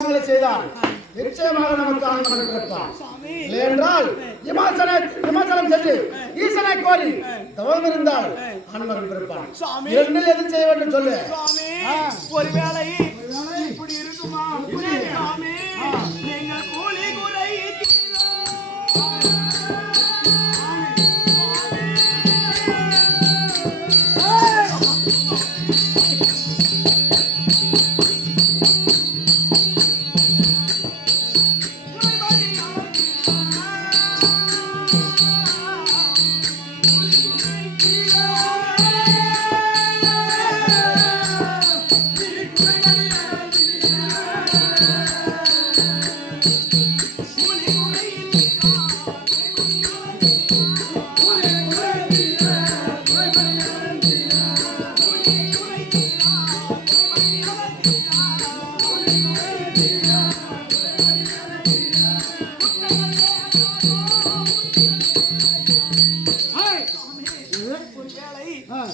செய்தால் நிச்சயமாக நமக்கு ஆன்மகன் பிறப்பான். இல்லையென்றால் இமாச்சலம் சென்று ஈசனை கோரி தவம் இருந்தால் ஆன்மகன் பிறப்பான். இரண்டில் எது செய்ய வேண்டும் சொல்லு. ஒருவேளை இப்படி இருக்குமா? நீங்கள் கூலி குறை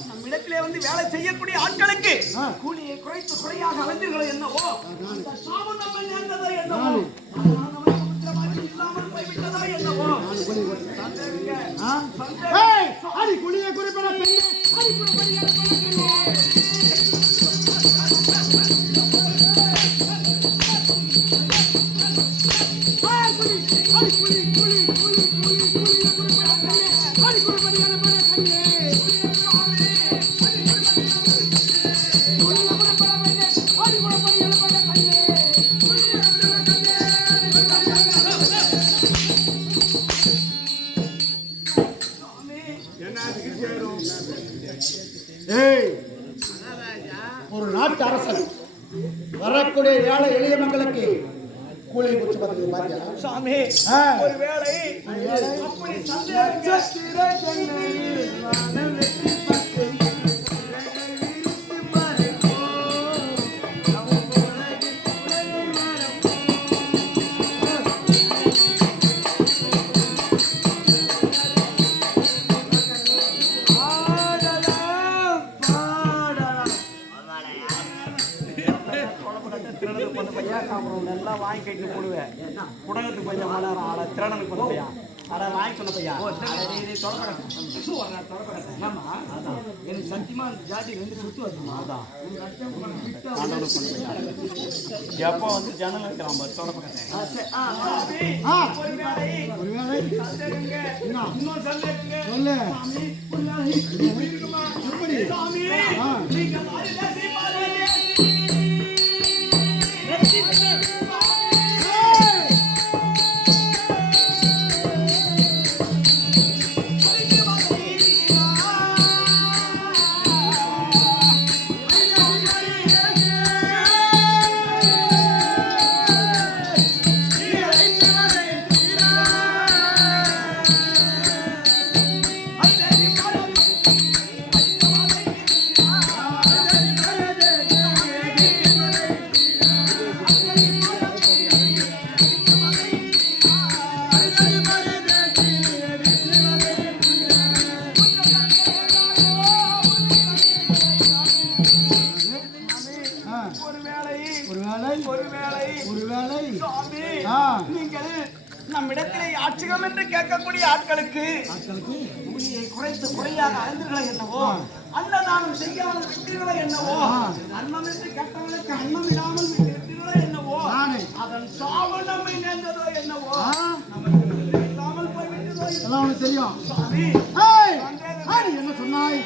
நம்மிடத்திலே வந்து வேலை செய்யக்கூடிய ஆட்களுக்கு கூலியை குறைத்து குறையாக அலைந்தீர்களோ என்னவோ, சாபம் நம்ம நேர்ந்ததோ என்னவோ, இல்லாமல் போய்விட்டதோ என்னவோ. குழியை குறிப்பிட ஒரு நாட்டு அரசன் வரக்கூடிய ஏழை எளிய மக்களுக்கு கூலி குச்சி பத்திரிகை பாத்தியா சாமி? ஒருவேளை அப்படி நல்லா வாங்கி கைட்டு போடுவேன். குடகத்துக்கு கொஞ்சம் மலரும் ஆள திறனுக்கு பண்ண பையா அதை வாங்கி சொன்ன பையா எனக்கு சத்தியமா ஜாதி ரெண்டு சுத்து வருமா? அதான் எப்போ வந்து ஜனல் வைக்கலாம் நீங்கள் நம்மிடத்திலே ஆட்சிகம் என்று கேட்கக்கூடிய ஆட்களுக்கு கூலியை குறைத்து குறையாக அடைந்தீர்களோ என்னவோ, அன்னதானம் செய்யாமல் விட்டீர்களோ என்னவோ, அன்னம் என்று கேட்டவர்களுக்கு அன்னம் இல்லாமல் விட்டீர்களோ என்னவோ, அதன் சாவு நம்மை நேர்ந்ததோ என்னவோ, நமக்கு இல்லாமல் போய்விட்டதோ எல்லாம் தெரியும். சாமி என்ன சொன்னாய்?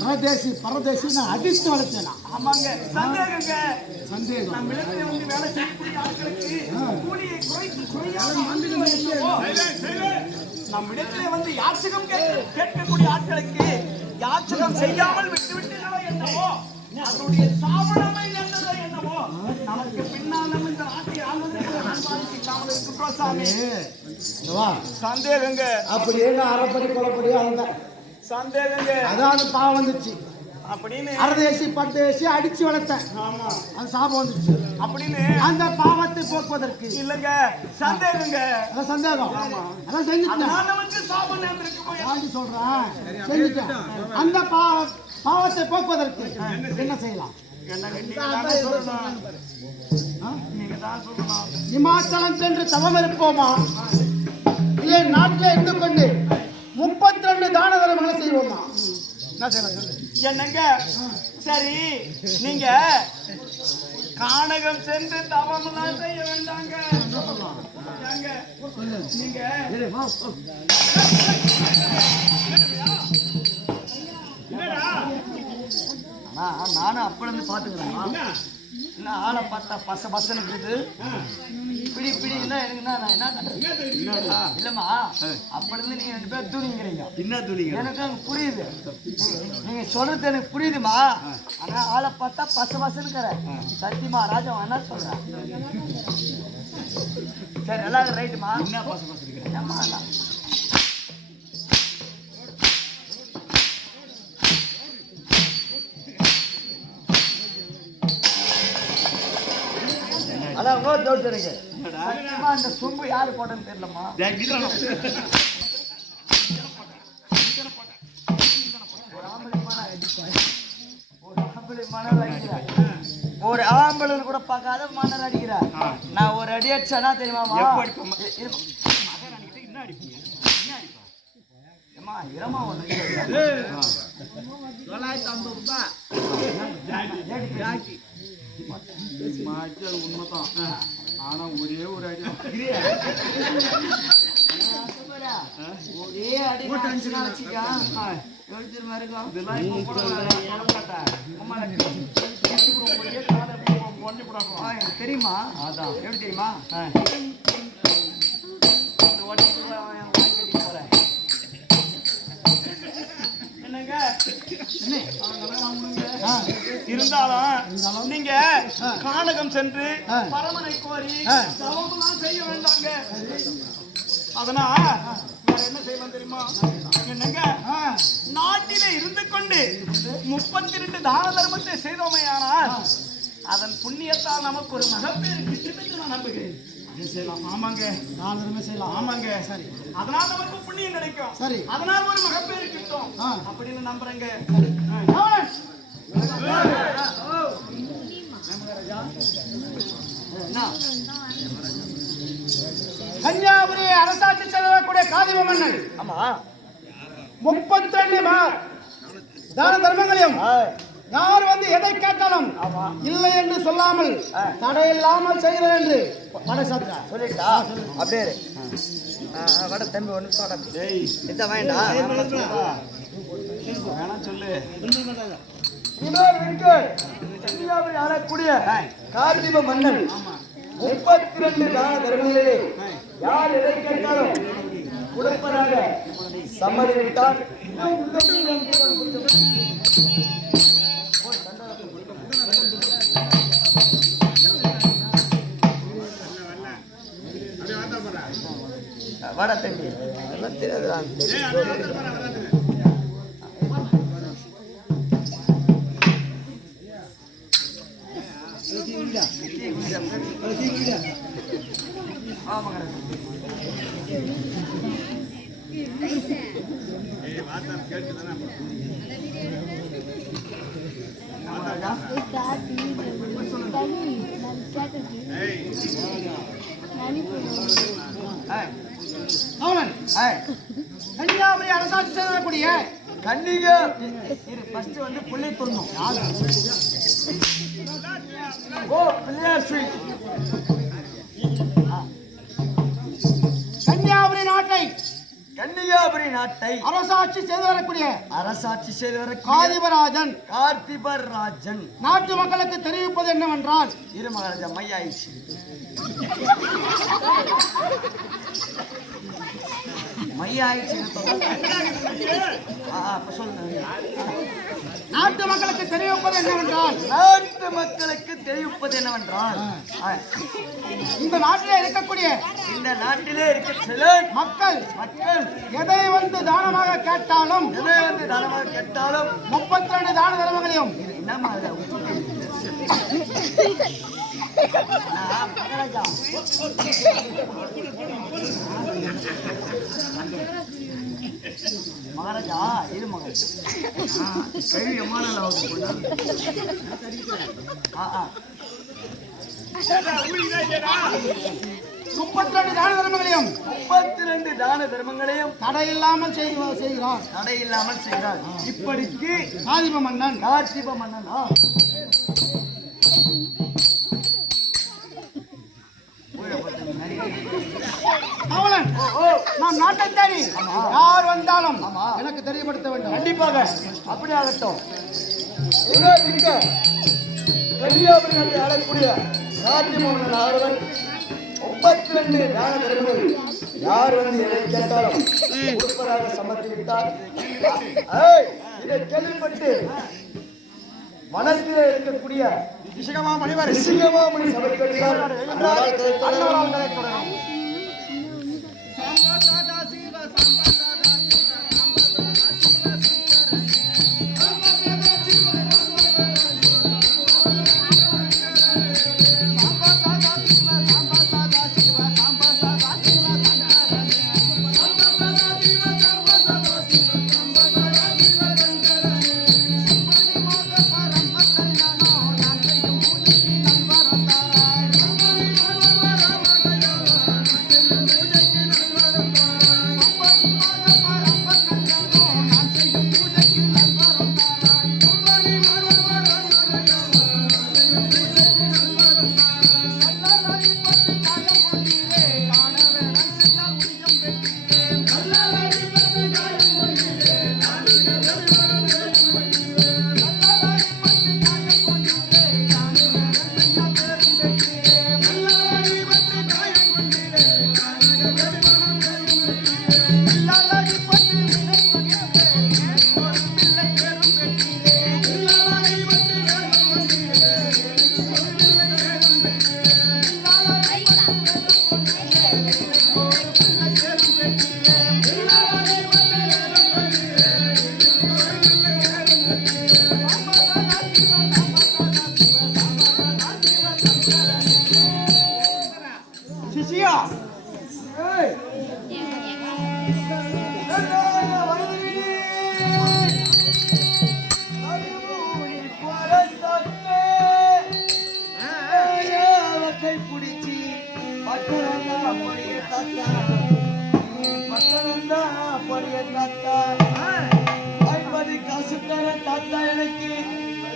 அரதேசி பரதேசி நான் அடித்து வளர்த்தேனா? ஆமாங்க. சந்தேகம் நம்ம இடத்துல வந்து வேலை செய்யக்கூடிய ஆட்களுக்கு கூலியை குறைத்து குறையாக நம்மிடத்திலே வந்து யாச்சகம் கேட்கக்கூடிய ஆட்களுக்கு யாச்சகம் செய்யாமல் விட்டுவிட்டீர்களோ என்னவோ, அதனுடைய சாவணமை நல்லதோ என்னவோ, நமக்கு பின்னால் நம்ம இந்த நாட்டை ஆளுநர்கள் இருக்கிறோம் சாமி. சந்தேகங்க அப்படி என்ன அரைப்படி கொலைப்படி அவங்க சந்தேகங்க. அதாவது பாவம் வந்துச்சு அப்படின்னு அரதேசி பட்டேசி அடிச்சு வளர்த்தேன். ஆமா, அது சாபம் வந்துச்சு அப்படின்னு அந்த பாவத்தை போக்குவதற்கு இல்லங்க சந்தேகங்க. அதான் சந்தேகம். அதான் செஞ்சுட்டேன். நமக்கு சாபம் நேர்ந்திருக்கு சொல்றேன், செஞ்சுட்டேன். அந்த பாவத்தை போக்குவதற்கு என்ன செய்யலாம்? இமாச்சலம் சென்று தவம் இருப்போமா, இல்லை நாட்டில் இருந்து கொண்டு 32 தான தர்மங்களை செய்வோமா? என்ன செய்யலாம் என்னங்க? சரி, நீங்க கானகம் சென்று தவம் தான் செய்ய வேண்டாங்க. நீங்க நானும் அப்படி இருந்து பாத்துக்கிறேன். என்ன ஆளை பார்த்தா பசன்னு இருக்குது. பிடி பிடின்னா எனக்குன்னா நான் என்ன கண்டேன் இல்லம்மா, அப்படி இருந்து நீங்க 2 பேர் தூணிங்கிறீங்க. என்ன தூணிங்க? எனக்கு அங்க புரியுது, நீங்க சொல்றது எனக்கு புரியுதுமா. ஆனா ஆளை பார்த்தா பசனுக்கிற சத்தியமா ராஜா என்ன சொல்றேன். சரி எல்லாரும் ரைட்டுமா. என்ன பச அதான் டவுட் இருக்கு. அந்த சொம்பு யாரு போட்டேன்னு தெரியலம்மா. ஒரு ஆம்பளை கூட பார்க்காத மணல் அடிக்கிறார். நான் ஒரு அடி அடிச்சா தெரியுமா? இரமா உண்மைதான். ஆனா ஒரே ஒரு அடி ஒரே அடி தெரியுமா? அதான் எப்படி தெரியுமா? இருந்தாலும் நீங்க கானகம் சென்று பரமனை கோரி தவமெல்லாம் செய்ய வேண்டாங்க. அதனால் வேற என்ன செய்யலாம் தெரியுமா? என்னங்க, நாட்டிலே இருந்து கொண்டு 32 தான தர்மத்தை செய்தோமையானால் அதன் புண்ணியத்தால் நமக்கு ஒரு மகப்பேறு கிட்டும் என்று நான் நம்புகிறேன். ஆமாங்க, தான செய்யலாம். ஆமாங்க, சரி. அதனால் நமக்கு புண்ணியம் கிடைக்கும். சரி, அதனால் ஒரு மகப்பேறு கிட்டும் அப்படின்னு நம்புறேங்க. கன்னியாகுமரி அரசாட்சி செல்லக்கூடிய காதிப மன்னன் 32 தான தர்மங்களையும் யார் வந்து எதை கேட்டாலும் இல்லை என்று சொல்லாமல் தடையில்லாமல் செய்கிறேன் என்று படைசாத்தா சொல்லிட்டா. அப்படியே வட தம்பி ஒன்று இந்த வேண்டாம் வேணாம் சொல்லு. ஆளக்கூடிய கார்த்திப மன்னன் 32 தான தர்மங்களிலே யார் எதை கேட்டாலும் கொடுப்பதாக சம்மதிவிட்டார். வட தம்பி கன்னியாகுமரி அரசாட்சி செல்லக்கூடிய கன்னிகா ஃபர்ஸ்ட் வந்து புள்ளி தரணும். ஓ பிள்ளையார் ஸ்வீட். கன்னியாகுமரி நாட்டை அரசாட்சி செய்து வரக்கூடிய கார்த்திபராஜன் நாட்டு மக்களுக்கு தெரிவிப்பது என்னவென்றால், இரு மகாராஜா மையாயிடுச்சு. மையாயிடுச்சு. அப்ப சொல்லுங்க. நாட்டு மக்களுக்கு தெரிவிப்பது என்னவென்றால் நாட்டு மக்களுக்கு தெரிவிப்பது என்னவென்றால் இந்த நாட்டிலே இருக்கக்கூடிய இந்த நாட்டிலே இருக்கிற மக்கள் மக்கள் எதை வந்து தானமாக கேட்டாலும் 32 தான தர்மங்களையும் என்னமா மகாராஜா இது மகன் கை எம்மானால் ஆகுது. 32 தான தர்மங்களையும் 32 தான தர்மங்களையும் தடையில்லாமல் செய்கிறார். தடையில்லாமல் செய்கிறார். இப்படிக்கு சாதிப மன்னன் அவளன் நாம் நாட்டை தேடி யார் வந்தாலும் எனக்கு தெரியப்படுத்த வேண்டும். கண்டிப்பாக அப்படி ஆகட்டும். கன்னியாகுமரி ஆளக்கூடிய ராஜ்யமோகன் ஆதவன் 32 தான தர்மங்கள் யார் வந்து எதை கேட்டாலும் கொடுப்பதாக சம்மதி விட்டார். இதை கேள்விப்பட்டு வனத்திலே இருக்கக்கூடிய சிங்கமாமணி சபை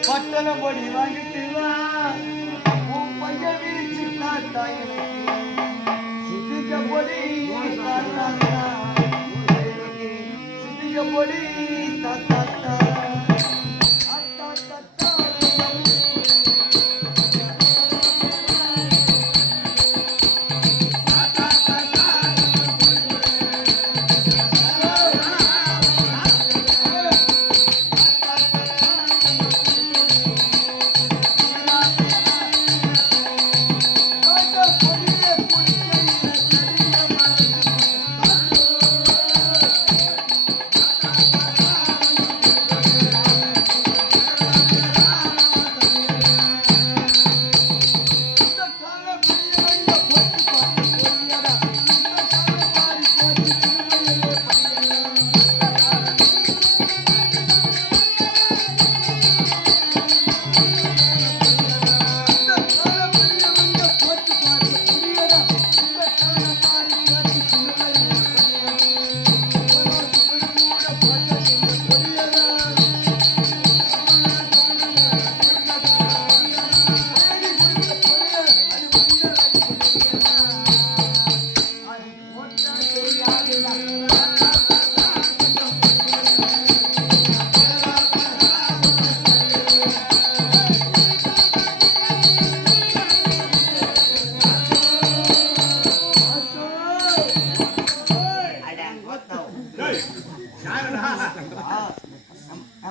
பட்டண பொடி வாங்கிட்டு வா பைய விரிச்சு தாத்தா எனக்கு சித்திக்க பொடி சித்திக்க பொடி தாத்தா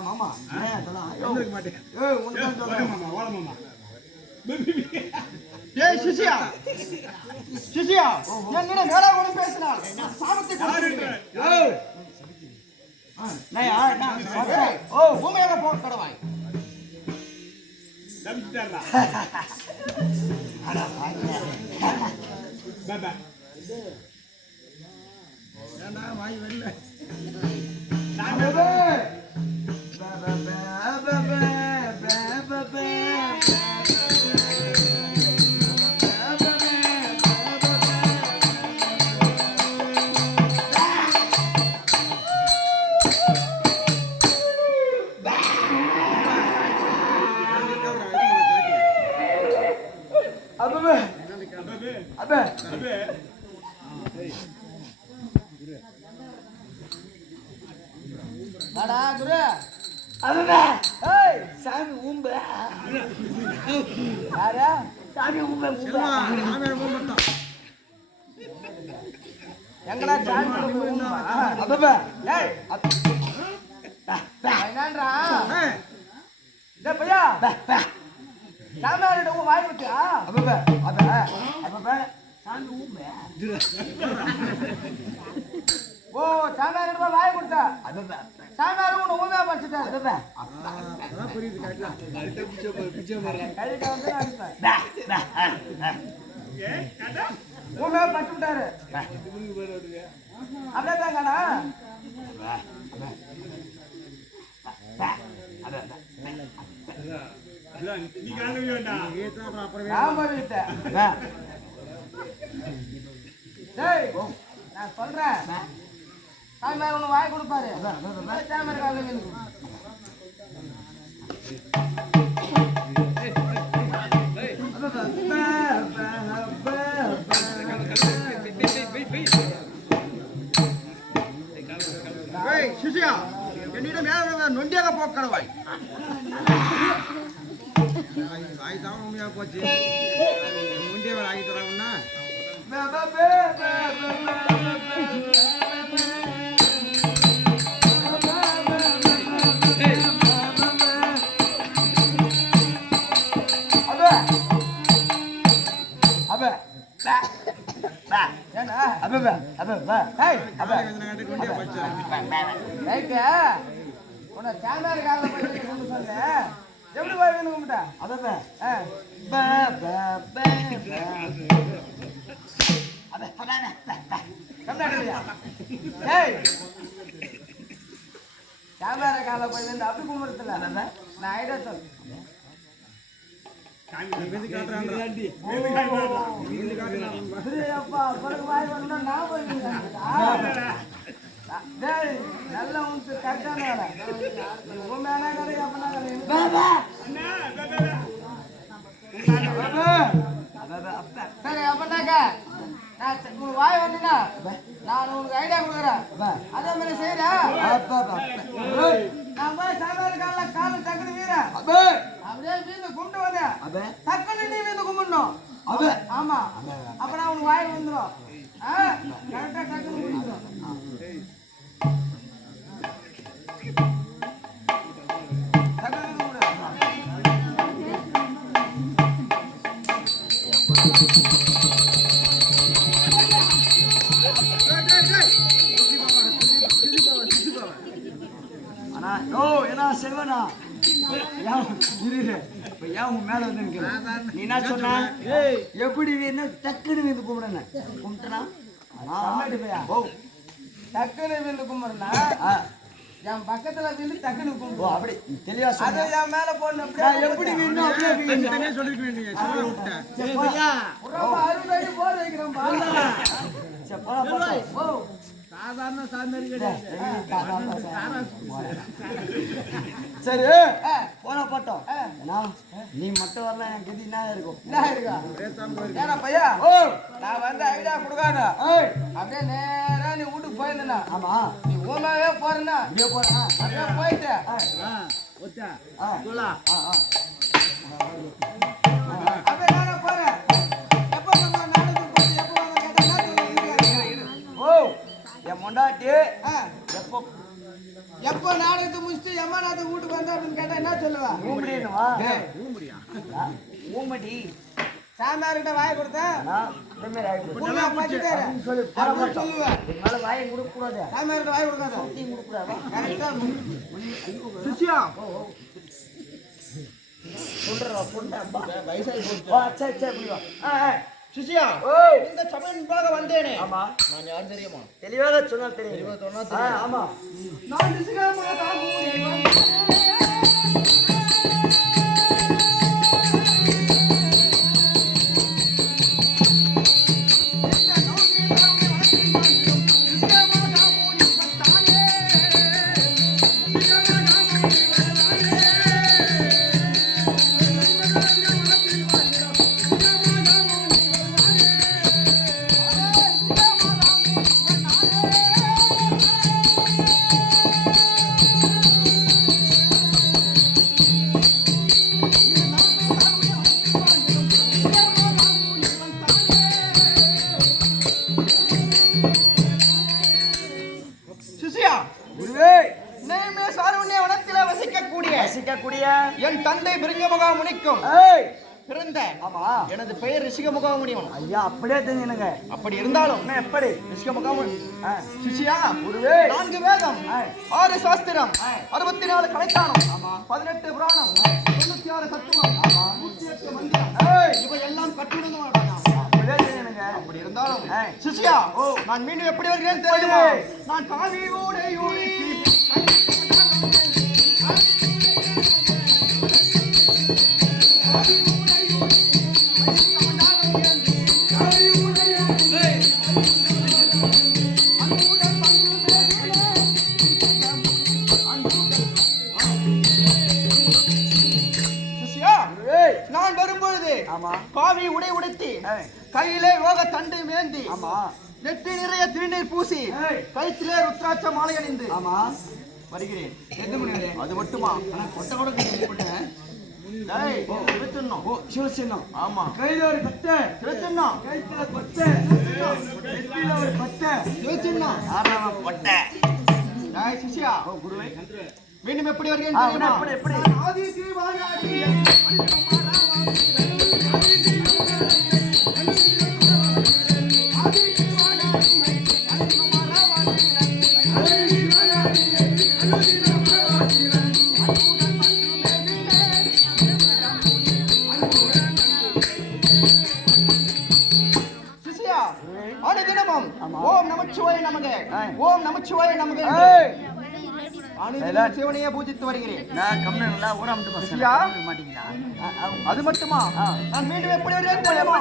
மாமா அதெல்லாம் ஏய் சிசியா சிசியா என்னடா மேல கூட பேசுறா சாமத்தை ஏய் நான் ஓ பூமியாக போ கடவாய் தம்பிட்டாரா அட பாபா ஏண்டா வாய் வரல வாடா குரு அதுடா ஏய் சாமி ஊம்ப யாரா சாமி ஊம்ப சாமி ஊம்ப எங்கடா சாமி ஊம்ப அப்பா ஏய் என்னன்றா டேய் பையா சாமியாரோட வாய் விட்டியா அப்பா அப்பா சாமி ஊம்ப ஓ சாமியாரோட வாய் கொடுத்தா அப்பா சாமியார் உன்னை ஊமையா படிச்சுட்டாரு புரியுது ஊமையா படிச்சு விட்டாரு அப்படியே தான் காடா நீ காணவியோடா நான் போயிட்டேன் டேய் நான் சொல்றேன் சாமியார் உன்னை வாய் கொடுப்பாரு சாமியார் காலையில் வேணும் சிசியா என்னிடம் நொண்டியாக போக்கடவாய் வாய் தான் உண்மையா போச்சு நொண்டிய வேலை ஆகி தரவுன்னா எப்படி போய் வேணும் கும்பிட்டா கேமரா கால போய் வந்து அப்படி கும்பிடுறதுல நான் ஐடியா சொல் நல்ல உனக்கு கரெக்டான வேலை உண்மையான கடை சரி அப்பனாக்கா நான் உனக்கு வாய் வந்தீங்கன்னா நான் உனக்கு ஐடியா கொடுக்குறேன் அதே மாதிரி செய்யறேன் நான் போய் சாமியார் கால டக்குனு வீரேன் அப்படியே வீந்து கும்பிட்டு வந்தேன் டக்குனு நீ வீந்து கும்பிடணும் ஆமா அப்ப நான் உனக்கு வாய் வந்துடும் கரெக்டா டக்குனு கும்பிடணும் செல்வனா ஏன் உன் மேல வந்து நீ என்ன சொன்ன எப்படி வேணும் டக்குனு வீந்து கும்பிடுன கும்பிட்டனா டக்குனு வீந்து கும்பிடுனா என் பக்கத்துல வீந்து டக்குனு கும்பிடு அப்படி தெளிவா அது என் மேல போடணும் எப்படி வேணும் அப்படியே சொல்லிக்க வேண்டிய அறுபது போர் வைக்கிறோம் சாதாரண சாமியார் கிடையாது சரி போன போட்டோம் நீ மட்டும் வரல என் கதி என்ன இருக்கா பையா நான் வந்து ஐடியா கொடுக்காத அப்படியே நேரா நீ வீட்டுக்கு போயிருந்தா ஆமா நீ ஊமாவே போறேன்னா இங்கே போறா அப்படியே போயிட்டு அப்படியே நானே போறேன் எப்போ நம்ம நாடகம் போய் எப்போ வாங்க கேட்டா ஓ என் மொண்டாட்டி எப்போ எப்போ நாடகத்தை முடிச்சுட்டு எம்மா நாட்டுக்கு வீட்டுக்கு வந்தா அப்படின்னு கேட்டா என்ன சொல்லுவா? ஊமடி சாமியார்கிட்ட வாயை கொடுத்தேன் சொல்லுவேன். வாயை கொடுக்க கூடாது, சாமியார்கிட்ட வாயை கொடுக்காத. கரெக்டா சிஷ்யா சிஷ்யா, இந்த சபையின் முன்பாக வந்தேனே. ஆமா, நான் யார் தெரியுமா? தெளிவாக சொன்னால் தெரியும். ஆமா, நான் ரிஷிகமாக வசிக்கக்கூடிய என் தந்தை பிருங்கமுகா முனிக்கும் ஏய் பிறந்த ஆமா எனது பெயர் ரிஷிகமுகா முனிவன். ஐயா அப்படியே தெரிஞ்சுனுங்க. அப்படி இருந்தாலும் என்ன எப்படி ரிஷிகமுகா முனி சிஷ்யா, குருவே 4 வேதம், 6 சாஸ்திரம், 64 கலைக்கானம், 18 புராணம், 96 தத்துவம், 108 மந்திரம், இவை எல்லாம் கற்றுணர்ந்து அப்படியே தெரிஞ்சுனுங்க. அப்படி இருந்தாலும் சிஷ்யா, நான் மீண்டும் எப்படி வருகிறேன் தெரியுமா? நான் காவியோட நான் வரும்பொழுது காவி உடை உடுத்தி கையிலே யோக தண்டு மேந்தி நெற்றி நிறைய திருநீர் பூசி கழுத்திலே ருத்ராட்ச மாலை அணிந்து வருகிறேன். அது மட்டுமா? கொட்டை கூட சிவசின்னம் ஆமா, கையில ஒரு கட்டை சிவசின்னம், கைத்துல கொட்டை நெத்தியில ஒரு கொட்டை சிவசின்னம், கொட்டை. சிஷ்யா, குருவே மீண்டும் எப்படி வருகிறேன் தெரியுமா? எப்படி ஆதி சிவாயாடி அனுதினமும் ஓம் நமச்சிவாய நமக, ஓம் நமச்சிவாய நமக அனுதினம் சிவனையே பூஜித்து வருகிறேன். நான் கம்மியா ஊராமட்டு சிஷ்யா, மாட்டீங்களா? அது மட்டுமா? நான் மீண்டும் எப்படி வருகிறேன் தெரியுமா?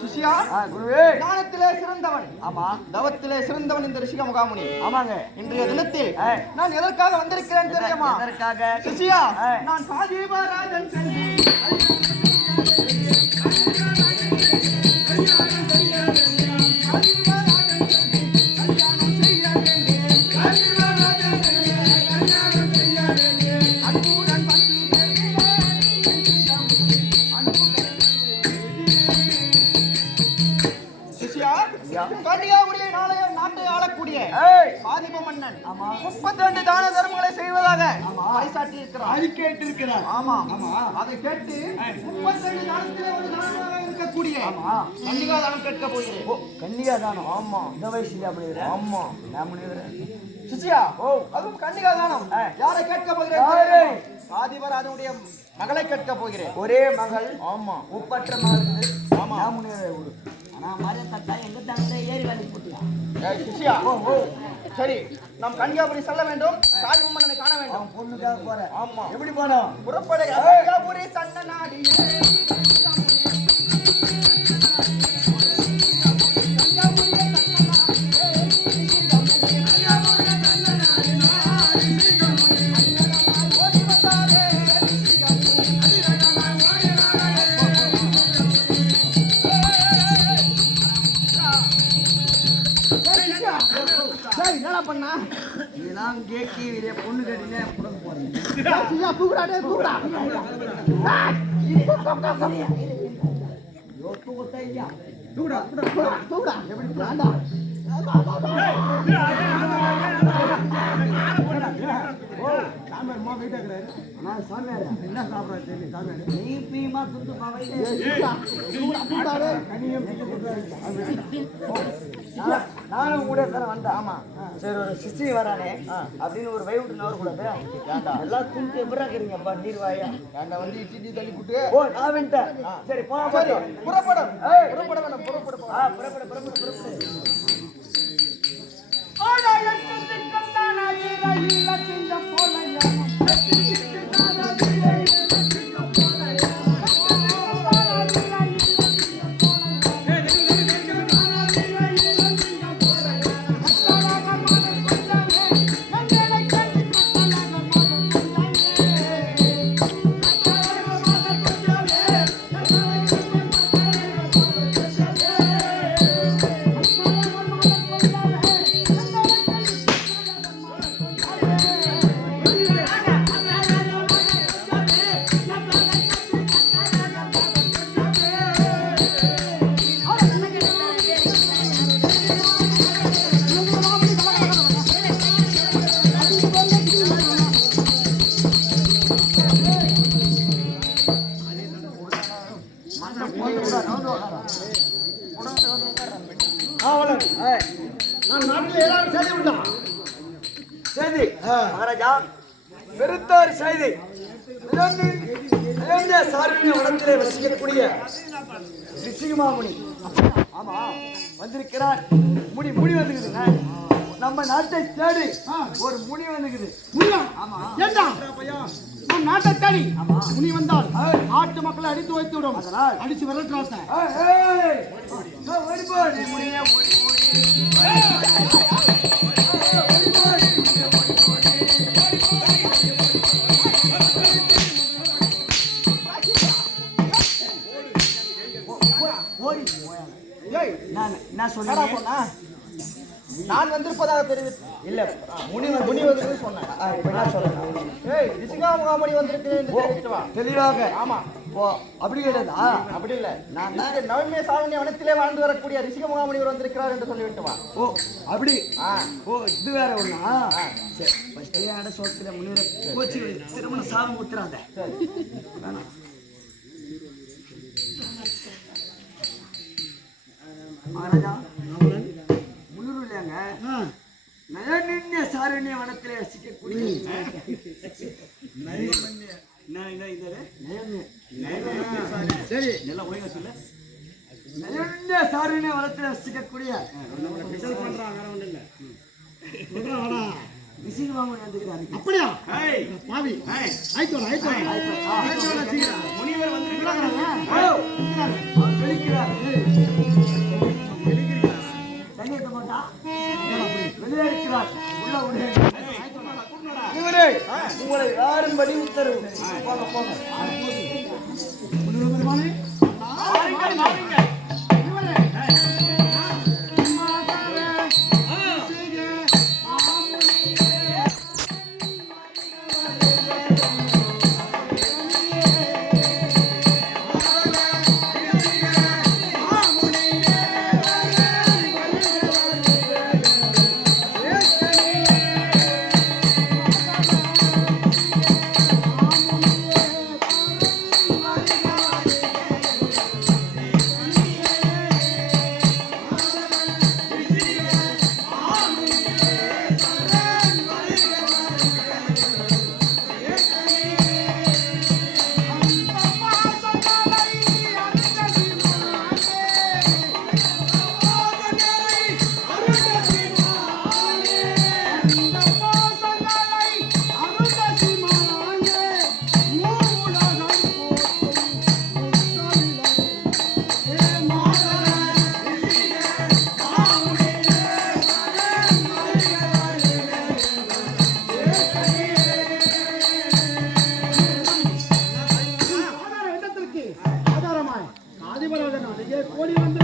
சிஷ்யா, குருவே ஞானத்திலே சிறந்தவன், ஆமா தவத்திலே சிறந்தவன் இந்த ரிஷிக முகாமுனி. ஆமாங்க. இன்றைய தினத்தில் நான் எதற்காக வந்திருக்கிறேன் தெரியுமா? எதற்காக? சிஷ்யா, நான் காஜீவராஜன் செல்வி கன்னியாகுமரி நாட்டை ஆளக்கூடிய ஆதிப மன்னன் 32 தான தர்மங்களை செய்வதாக பறைசாட்டி இருக்கிறார், அறிக்கையிட்டு இருக்கிறார். ஆமா, அதை கேட்டு 32 தானத்திலே ஒரு தானமாக இருக்கக்கூடிய கன்னிகா தானம் கேட்க போகிறேன். கன்னிகா தானம்? ஆமா. இந்த வயசுல அப்படி ஆமா நான் முனிவரேன். சிஷ்யா, அதுவும் கன்னிகா தானம் யாரை கேட்க போகிறேன்? ஆதிபராஜனுடைய மகளை கேட்க போகிறேன். ஒரே மகள்? ஆமா. ஒப்பற்ற மகள். ஆமா. நான் முனிவரே ஊரு. ஆனா மாதிரி தட்டா எங்க தங்க ஏறி வேலை போட்டியா? சிஷ்யா, சரி, நாம் கன்னியாகுமரி செல்ல வேண்டும். தாய் மன்னனை காண வேண்டும். பொண்ணுக்காக போறேன். ஆமா. எப்படி போனோம்? புறப்பட கன்னியாகுமரி தன்ன நாடியே என்ன பண்ணா இதெல்லாம் கேக்கி இதே பொண்ணு கட்டினே புடங்க போறீங்க. ஐயா தூக்குறாடே தூக்குறா தூக்கத்தா இல்லையா? தூக்குறா தூக்குறா தூக்குறா எப்படி வேண்டா என்ன சாப்பிட்றா தெரியல சாமியார். நீ பீமா துண்டு நானும் கூட வந்தேன். ஆமா சரி ஒரு சிசி வரானே அப்படின்னு ஒரு வயவுட்டு நவர் கூடாது. எல்லாம் துண்டு எப்படா இருக்கிறீங்கப்பா நீர் வாயா வந்து இட்லி தள்ளி போட்டு ஓ நான் வந்துட்டேன். சரி போன புறப்பட புறப்பட வேணாம் புறப்பட புறப்பட புறப்பட புறப்பட நான் நாட்டில் ஏதாவது செய்தி உண்டா? செய்தி மகாராஜா பெருத்தார் செய்தி சாரணிய வனத்திலே வசிக்கக்கூடிய ரிஷிகமாமுனி ஆமா வந்திருக்கிறார். முனி முனி வந்துக்குதுங்க. நம்ம நாட்டை தேடி ஒரு முனி வந்துக்குது. ஆமா ஏண்டா நம் நாட்டை தேடி முனி வந்தால் நாட்டு மக்களை அடித்து வைத்து விடும். அதனால் அடிச்சு விரட்டுறாங்க. முனியே நான் சொன்னேன். நான் வந்திருப்பதாக தெரிவித்து இல்ல முனி வந்து சொன்னேன். என்ன சொல்றேன்? ஏய் ரிஷிகாமுகாமணி வந்திருக்கிறேன் தெளிவாக ஆமா ஓ அப்படி கிடையாதா? அப்படி இல்ல நான் நவமே சாரண்ய வனத்திலே வாழ்ந்து வரக்கூடிய ரிஷிகமுகாமணி வந்திருக்கிறார் என்று சொல்லிவிட்டு வா. ஓ அப்படி ஆ ஓ இது வேற ஒண்ணா? சரி ஃபர்ஸ்ட் ஆட சொல்ற முனிவரே கோச்சி திருமண சாமி ஊத்துறாங்க. வேணாம் மகாராஜா முனிவர் இல்லையாங்க நயனின்ய சாரண்ய வனத்திலே வசிக்கக்கூடிய சரி நல்லா ஒழுங்கா சொல்ல. நயனின்ய சாரண்ய வனத்திலே வசிக்கக்கூடிய ரிஷிகமாமுனி வந்துக்கிறாரு. அப்படியா? பாவி முனிவர் வந்திருக்கிறார். அவர் வெளிக்கிறார். தண்ணியத்தை போட்டா வெளியே இருக்கிறார். உள்ள உடைய இவரே உங்களை யாரும் படி உத்தரவு போங்க போங்க. கோடி வந்து